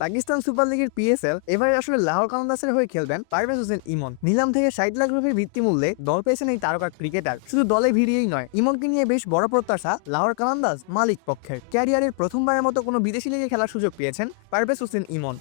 Pakistan super লিগের PSL এবারে আসলে লাহোর কালান্দার্সের হয়ে খেলবেন পারভেজ হোসেন ইমন। নিলাম থেকে 60 লাখ রুপির ভিত্তিমূল্যে দল পেয়েছেন এই তারকা ক্রিকেটার। শুধু দলে ভিড়িয়েই নয়, ইমনকে নিয়ে বেশ বড় প্রত্যাশা লাহোর কালান্দার্স মালিক পক্ষের। ক্যারিয়ারের প্রথমবারের মতো কোনো বিদেশি লিগে খেলার সুযোগ পেয়েছেন পারভেজ হোসেন ইমন।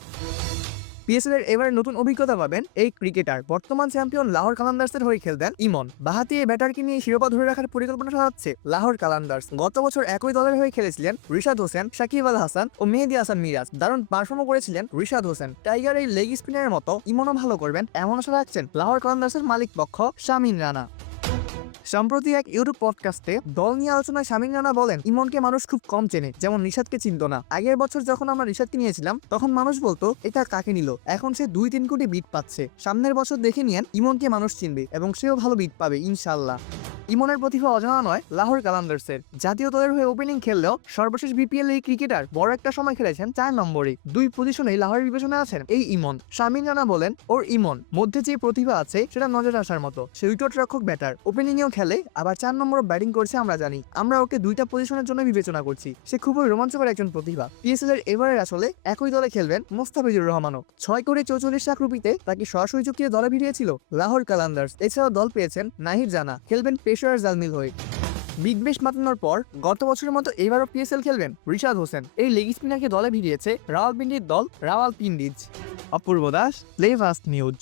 পিএসএল এর এবারে নতুন অভিজ্ঞতা পাবেন এই ক্রিকেটার। বর্তমান চ্যাম্পিয়ন লাহোর কালান্দার্সের হয়ে খেলবেন ইমন। বাহাতি এই ব্যাটারকে নিয়ে শিরোপা ধরে রাখার পরিকল্পনা সাজাচ্ছে লাহোর কালান্দার্স। গত বছর একই দলের হয়ে খেলেছিলেন রিশাদ হোসেন, সাকিব আল হাসান ও মেহেদী হাসান মিরাজ। দারুণ পারফর্ম করেছিলেন রিশাদ হোসেন। টাইগার এই লেগ স্পিনারের মতো ইমনও ভালো করবেন এমন আশা রাখছেন লাহোর কালান্দার্সের মালিক পক্ষ শামিন রানা। সম্প্রতি এক ইউটিউব পডকাস্টে দল নিয়ে আলোচনায় শামিন রানা বলেন, ইমনকে মানুষ খুব কম চেনে, যেমন রিশাদকে চিনত না। আগের বছর যখন আমরা রিশাদকে নিয়েছিলাম তখন মানুষ বলতো এটা কাকে নিল, এখন সে 2-3 কোটি বিট পাচ্ছে। সামনের বছর দেখে নিয়েন ইমনকে মানুষ চিনবে এবং সেও ভালো বিট পাবে ইনশাল্লাহ। ইমনের প্রতিভা অজানা নয় লাহোর কালান্দার্সের। জাতীয় দলের হয়ে ওপেনিং খেললেও সর্বশেষ বিপিএল এই ক্রিকেটার বড় একটা সময় খেলেছেন 4 নম্বরে। 2 পজিশনেই লাহোরের বিবেচনায় আছেন এই ইমন। শামিন রানা বলেন, ওর ইমন মধ্যে যে প্রতিভা আছে সেটা নজর আসার মতো। সে উইকেট রক্ষক ব্যাটার, ওপেনিংয়েও খেলে, আবার 4 নম্বর ব্যাটিং করছে। আমরা জানি, আমরা ওকে 2টা পজিশনের জন্য বিবেচনা করছি। সে খুবই রোমাঞ্চকর একজন প্রতিভা। পিএসএল এর এবারের আসলে একই দলে খেলবেন মোস্তাফিজুর রহমানও। 6 কোটি 44 লাখ রুপিতে তাকে সরাসরি চুক্তিয়ে দলে ভিড়িয়েছিল লাহোর কালান্দার্স। এছাড়াও দল পেয়েছেন নাহিদ জানা, খেলবেন পেশোয়ার জালমিল হয়ে। বিগ ব্যাশ মাতানোর পর গত বছরের মতো এবারও পিএসএল খেলবেন রিশাদ হোসেন। এই লেগ স্পিনারকে দলে ভিড়িয়েছে রাওয়ালপিন্ডির দল রাওয়ালপিন্ডিজ। অপূর্ব দাস, প্লে ফাস্ট নিউজ।